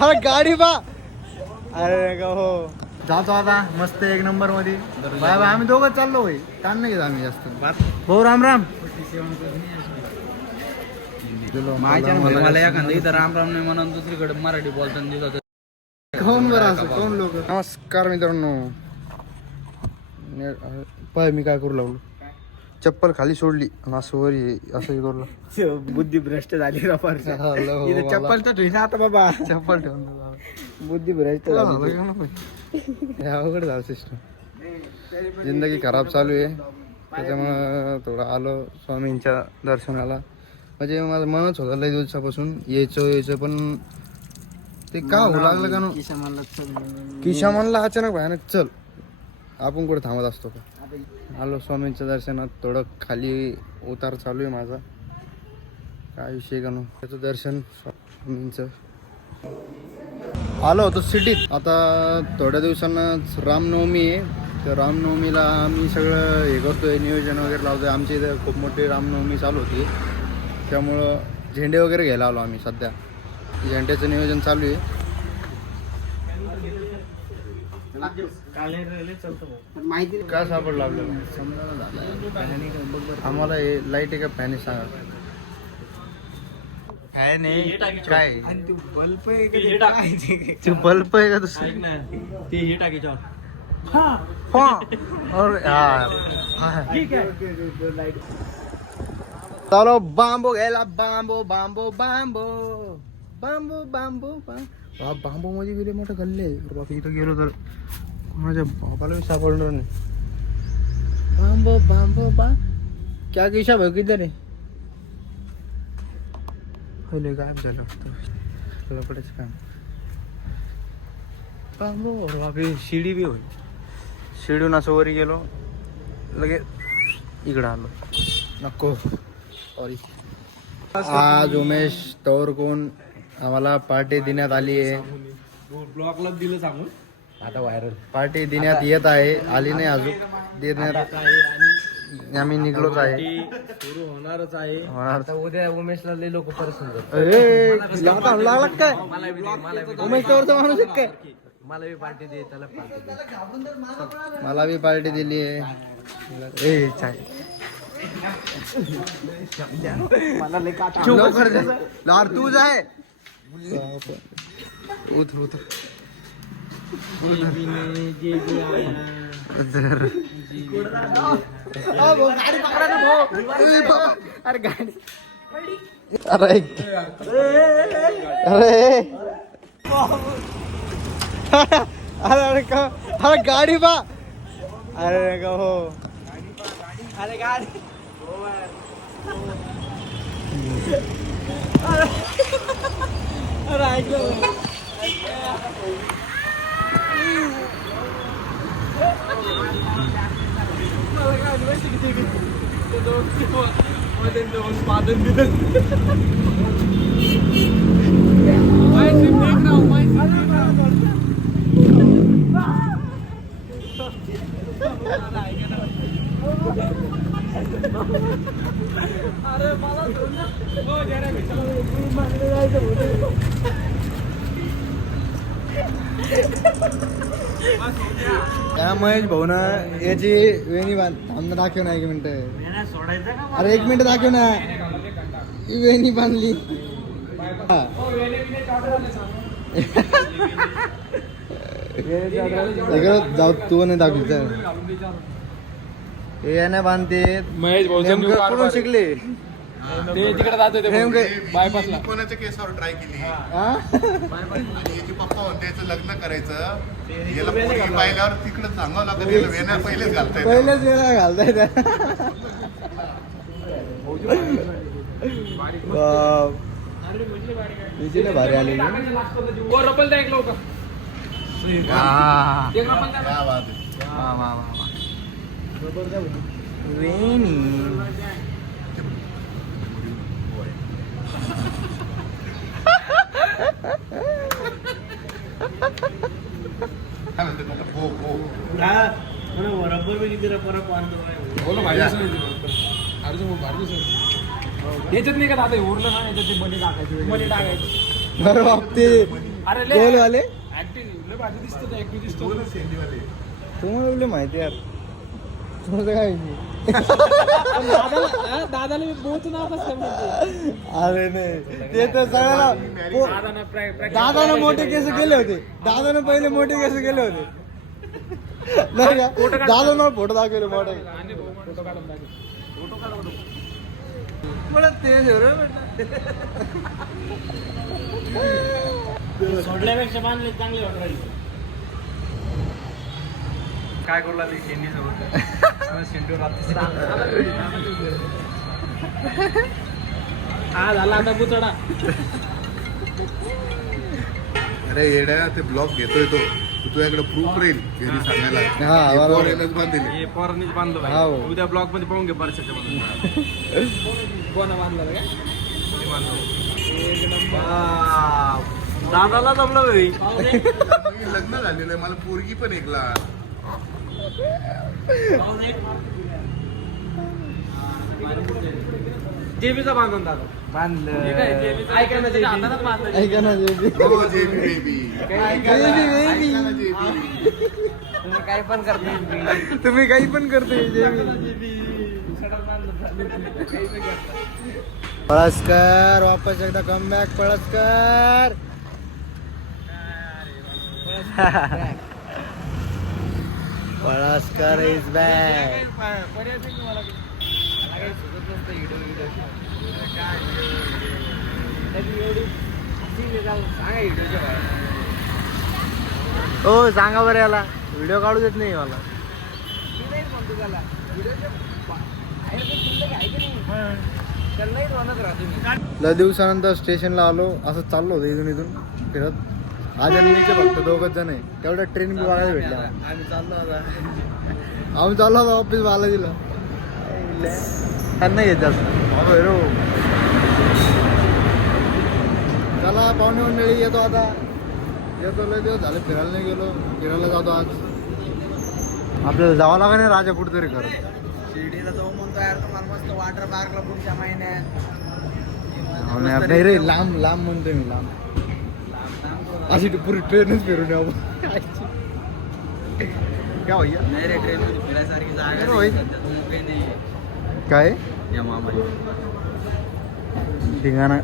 हा गाडी बा. अरे का हो जातो आता मस्त एक नंबर मध्ये. Bye bye. आम्ही दोघं चाललो होय. कान नाही घेत आम्ही जास्त. भाऊ राम राम. मला एखादं इथं राम राम नाही म्हणून दुसरीकडे मराठी बोलताना दिसत. कोण बरं असं कोण लोक. नमस्कार मित्रांनो. पाय मी काय करू लागलो. चप्पल खाली सोडली आणि असं वर असं करू. बुद्धी भ्रष्ट झाली चप्पल तर ठेवून आता बाबा. चप्पल ठेवून बुद्धी भ्रष्ट अवघड झालं सिस्टम. जिंदगी खराब चालू आहे त्याच्यामुळं थोडं आलो स्वामींच्या दर्शनाला. म्हणजे मला म्हणत होतं लय दिवसापासून यायचं पण ते का होऊ लागलं का ना. किशा म्हणला अचानक भयानक चल आपण कुठे थांबत असतो का. आलो स्वामींच्या दर्शनात. थोडं खाली उतार चालू आहे माझा. काय विषय का ना त्याचं दर्शन स्वामींचं. आलो होतो सिटीत. आता थोड्या दिवसांनाच रामनवमी आहे. तर रामनवमीला आम्ही सगळं हे करतोय नियोजन वगैरे लावतोय. आमच्या इथे खूप मोठी रामनवमी चालू होती त्यामुळं झेंडे वगैरे घ्यायला आलो आम्ही. सध्या झेंड्याचं नियोजन चालू आहे. काय सापडलं आपल्याला आम्हाला हे लाईट आहे का फॅन आहे सांगा. फॅन आहे काय बल्ब आहे का दुसरं ते हे टाकीच्या चालो बांबो घ्यायला. बांबो बांबो बांबो बांबो बांबो बांबो मध्ये गेले मोठं गल्ले. बाकी इथं गेलो तर कोणाच्या बाबाला सापडणार नाही. बांबो बांबो बा क्या किशा भाऊ किधर आहे. पहिले गायब झालं लपडेच काम. बांबो बापरे शिडी बी होईल. शिडून असं वरी गेलो लगे इकडं आलो. नको सॉरी. आज उमेश तौर कोण आम्हाला पार्टी देण्यात आली आहे. ब्लॉकला दिलं सांगून आता व्हायरल पार्टी देण्यात येत आहे. आली नाही अजून. देण्यात आम्ही निघलोच आहे. सुरू होणारच आहे. होणार उद्या उमेशला लय लोक परत लागला काय उमेश तौरचा माणूस काय. मला बी पार्टी दे त्याला पार्टी दे. मला बी पार्टी दिली आहे. ए चाय मला लय काटा लवकर लार तू जाय. उतर उतर अरे गाडी अरे अरे अरे का अरे गाडी बा. अरे का हो अरे गाडी अरे ऐकलं त्या महेश भाऊ ना याची वेणी थांबणं दाखव ना. 1 मिनिट. अरे 1 मिनिट दाखव ना. वेणी बांधली. जाऊ तू नाही दाखवली हे नाही बांधते. महेश कुठून शिकले ते तिकडे जातो बायपासला. कोणाच्या केसावर ट्राय केली आणि याचे पप्पा होते याचं लग्न करायचं. याला पोरगी पाहिल्यावर तिकडे सांगावं लागत. याला वेण्या पहिलेच घालताय. पहिलेच वेळा घालताय त्या. भारी आले वेणी. हो हो याच्यात नाही का दादा उरलं ना याच्यात मध्ये टाकायचं बरं बाप ते गोलवाले दोनच शेंडीवाले. तुम्हाला एवढे माहिती यार तुमचं काय नाही. दादाला मी बहुत नाव कसं अरे नाही ते तर सगळ्याला दादानं मोठे केस केले होते. दादानं पहिले मोठे केस केले होते नाही का दादानं फोटो दाखवले मोठे मला ते सोडल्यापेक्षा बांधले चांगले वाटत. काय करू लागली शेंडी सोबत हा झाला आता बुचडा. अरे येड्या ते ब्लॉग घेतोय तो तुझ्याकडे प्रूफ राहील घरी सांगायला. हा, हे बरोबर. पोरांनीच बांधलेले. हे पोरांनीच बांधलं हा, पाहिजे. हो. उद्या ब्लॉग मध्ये पाहून घे परशाच्या बांधलं कोण बांधलं का दादाला जमलं भाई. मी लग्न झालेलं आहे मला पोरगी पण एकला. जेबीचा बांधून दादा बांधलं ऐका ना ऐका ना जे बी. हो जेबी बेबी. JB baby. ऐका ना जेबी. काय पण करते तुम्ही काही पण करते जे बी. पळसकर वापस एकदा comeback Palaskar. Palaskar is back. हो सांगा बरं याला व्हिडिओ काढू देत नाही मला. लय दिवसानंतर स्टेशनला आलो असं चाललो होतं इथून फिरत. आज आणि मीचे फक्त दोघच जण आहे तेवढ्या ट्रेन बी बघायला भेटला. आम्ही चाललो आता आम्ही चाललो होतो ऑफिस बालाजीला. त्यांना येत जास्त रो. चला पाहुणे मंडळी येतो आता. येतो लय दिवस झाले फिरायला नाही गेलो. फिरायला जातो आज. आपल्याला जावं लागेल नाही राजा कुठेतरी खरं. शिर्डीला जाऊ म्हणतो यार तुम्हाला मस्त वॉटर पार्कला पुढच्या महिन्यात. नाही रे लांब लांब म्हणतोय मी लांब. अशी पुरी ट्रेनच फिरून यावं. काय भैया नाही रे ट्रेन मध्ये फिरायसारखी जागा अरे नाही. भाई. सध्या तर काही नाही काय या मामा धिंगाणा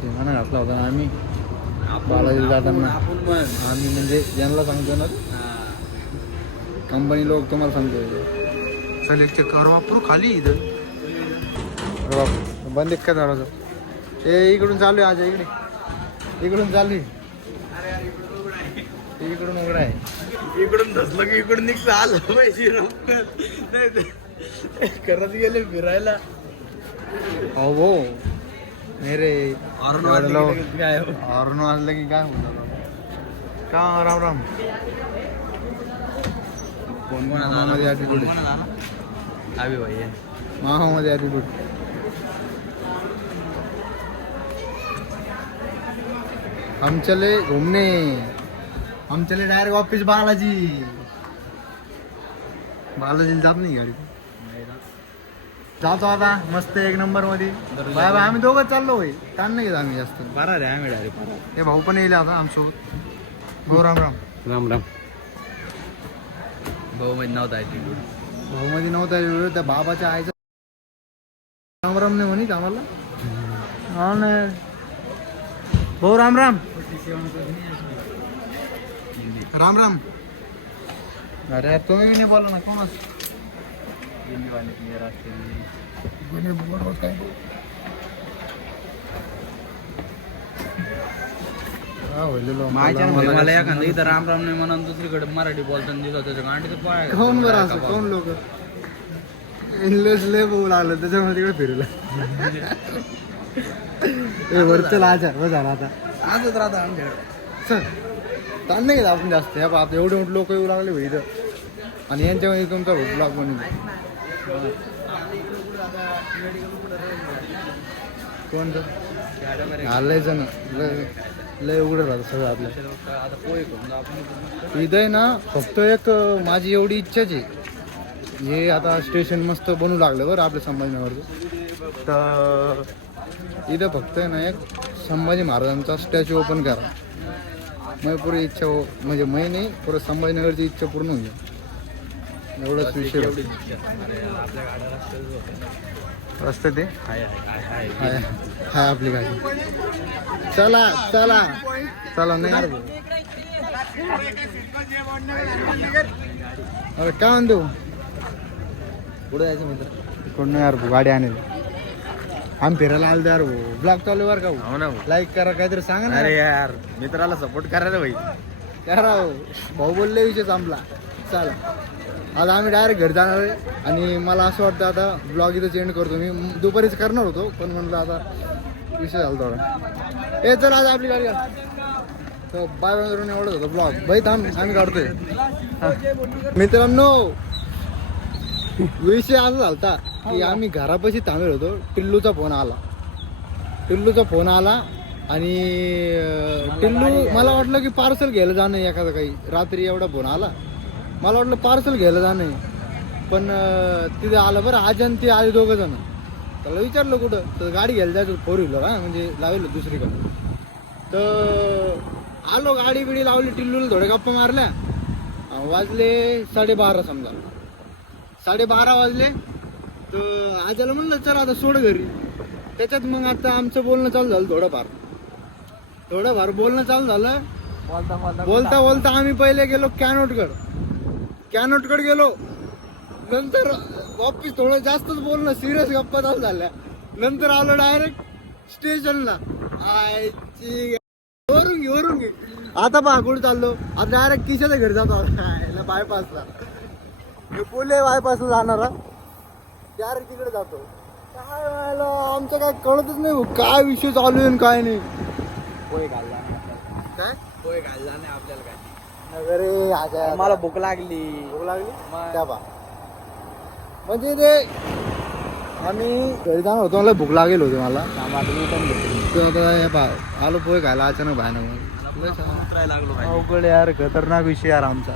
धिंगाणा घातला होता ना आम्ही बालाजीला जाताना. आपण मग आम्ही म्हणजे यांना सांगतो ना कंपनी लोक तुम्हाला सांगतो सलिकचे कर वापरू खाली इथं. बंद का दरवाजा. ए इकडून चालू आहे आज इकडे. इकडून चालू आहे. इकडून उघडा आहे. इकडून धसलं की इकडून निघतं आलं पाहिजे करत गेले फिरायला. हो हो नाही रे अरुण काय अरुण वाजलं की काय होतं का. राम राम. कोण मामामध्ये ॲटिट्यूड आहे. अभि भाई मामामध्ये ॲटिट्यूड. हम चले घूमने. हम चले डायरेक्ट ऑफिस बालाजी. बालाजीला जात नाही गाडी. जातो आता मस्त एक नंबर मध्ये. Bye bye. आम्ही दोघं चाललो होय. ताण नाही घेत आम्ही जास्त. बारा रे आम्ही डायरेक्ट हे भाऊ पण येईल आता आमच्यासोबत. हो राम राम. राम राम भाऊ मध्ये नव्हता ॲटिट्यूड. भाऊ मध्ये नव्हता वेळ त्या बाबाच्या आईचा राम राम नाही म्हणे आम्हाला. हा नाही भाऊ राम राम. राम राम. अरे तुम्ही नाही बोला ना कोण काय. माझ्या मला एखादं इथं राम राम नाही म्हणून दुसरीकडे मराठी बोलताना दिसत त्याच्या गांडीचं पाय कोण बरं असं कोण लोक इंग्लिश लय बोलू लागलं त्याच्यामुळे तिकडे फिरलं. ए वरचं लाजा हो झाला आता आजच राहता आमच्याकडे. चल ताण नाही घेत आपण जास्त. ह्या बाप एवढे मोठे लोक येऊ लागले भाई इथं. आणि यांच्यामध्ये तुमचा ब्लॉग बनवून कोणतं आलंयच ना. लय उघडं राहतं सगळं आपलं. आता पोहे करून आपण इथं आहे ना फक्त एक माझी एवढी इच्छाच आहे. हे आता स्टेशन मस्त बनवू लागलं बरं आपल्या संभाजीनगरचं. तर इथं फक्त आहे ना एक संभाजी महाराजांचा स्टॅच्यू ओपन करा. मग पुरी इच्छा म्हणजे मै नाही पुरं संभाजीनगरची इच्छा पूर्ण होईल. एवढाच विषय होता. आपल्या गाड्या रस्त्यावर होत्या. रस्ते ते हाय हाय आपली गाडी. चला चला चला नाही यार भाऊ. अरे काय म्हणतो पुढे जायचं मित्र. कोण नाही यार भाऊ गाडी आणेल. आम्ही फिरायला आलो यार भाऊ. ब्लॉग चालू बरं का भाऊ. हो ना. लाईक करा काहीतरी सांगा ना. अरे यार मित्राला सपोर्ट करायला भाई. करा भाऊ बोलले विषय संपला. चला आता आम्ही डायरेक्ट घरी जाणार आहे. आणि मला असं वाटतं आता ब्लॉग इथं एंड करतो. मी दुपारीच करणार होतो पण म्हणलं आता विषय झाला थोडा. हे चला आज आपली गाडी घाल. तर बाय बाय करून एवढंच होतं ब्लॉग. बाई थांब आम्ही काढतोय. मित्रांनो विषय असा झालता की आम्ही घरापाशी थांबेल होतो. टिल्लूचा फोन आला आणि टिल्लू मला वाटलं की पार्सल घ्यायला जाणं एखादं काही. रात्री एवढा फोन आला मला वाटलं पार्सल घ्यायला जाणं. पण तिथे आलं बरं आज आणि ते आले दोघं जण. त्याला विचारलं कुठं तर गाडी घ्यायला जायचं 4 व्हीलर म्हणजे लावलं दुसरीकडं. तर आलो गाडी बिडी लावली. टिल्लूला थोड्या गप्पा मारल्या. वाजले 12:30 समजा. 12:30 वाजले. तर आजाला म्हणलं चला आता सोड घरी. त्याच्यात मग आता आमचं बोलणं चालू झालं. थोडंफार बोलणं चालू झालं. बोलता बोलता आम्ही पहिले गेलो कॅनोटकडे गेलो. नंतर वापिस थोडं जास्तच बोलणं सिरियस गप्पा चालू झाल्या. नंतर आलो डायरेक्ट स्टेशनला. वरून घे आता पहा कुठे चाललो. आता डायरेक्ट किशाच्या घरी जातो बायपासला. पुले बायपासला जाणारा डायरेक्ट तिकडे जातो. काय व्हायला आमचं काय कळतच नाही भाऊ. काय विषय चालू आहे काय नाही. पोहे घालला काय नाही आपल्याला काय. अरे मला भूक लागली. त्या पहा म्हणजे ते आम्ही घरी जाणार होतो. मला भूक लागेल होती मला. आलो पोहे खायला अचानक बाहेर. लागलो अवघड यार खतरनाक विषय यार आमचा.